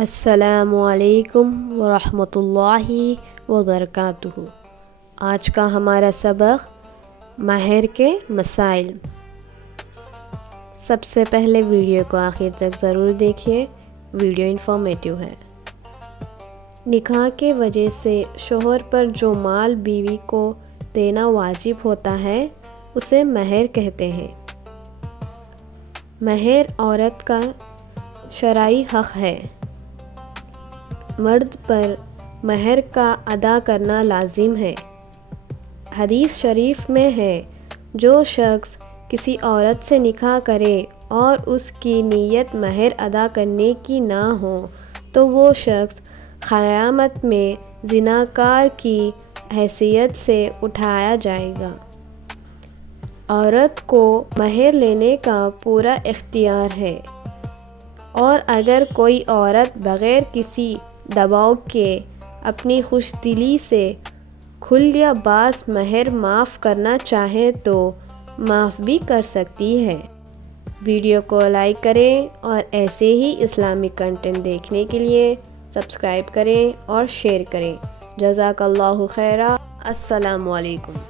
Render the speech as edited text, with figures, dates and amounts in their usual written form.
السلام علیکم ورحمۃ اللہ وبرکاتہ۔ آج کا ہمارا سبق مہر کے مسائل۔ سب سے پہلے ویڈیو کو آخر تک ضرور دیکھیے، ویڈیو انفارمیٹیو ہے۔ نکاح کے وجہ سے شوہر پر جو مال بیوی کو دینا واجب ہوتا ہے اسے مہر کہتے ہیں۔ مہر عورت کا شرعی حق ہے۔ مرد پر مہر کا ادا کرنا لازم ہے۔ حدیث شریف میں ہے، جو شخص کسی عورت سے نکاح کرے اور اس کی نیت مہر ادا کرنے کی نہ ہو تو وہ شخص قیامت میں زناکار کی حیثیت سے اٹھایا جائے گا۔ عورت کو مہر لینے کا پورا اختیار ہے، اور اگر کوئی عورت بغیر کسی دباؤ کے اپنی خوش دلی سے کھل یا باز مہر معاف کرنا چاہے تو معاف بھی کر سکتی ہے۔ ویڈیو کو لائک کریں اور ایسے ہی اسلامک کنٹینٹ دیکھنے کے لیے سبسکرائب کریں اور شیئر کریں۔ جزاک اللہ خیرا۔ السلام علیکم۔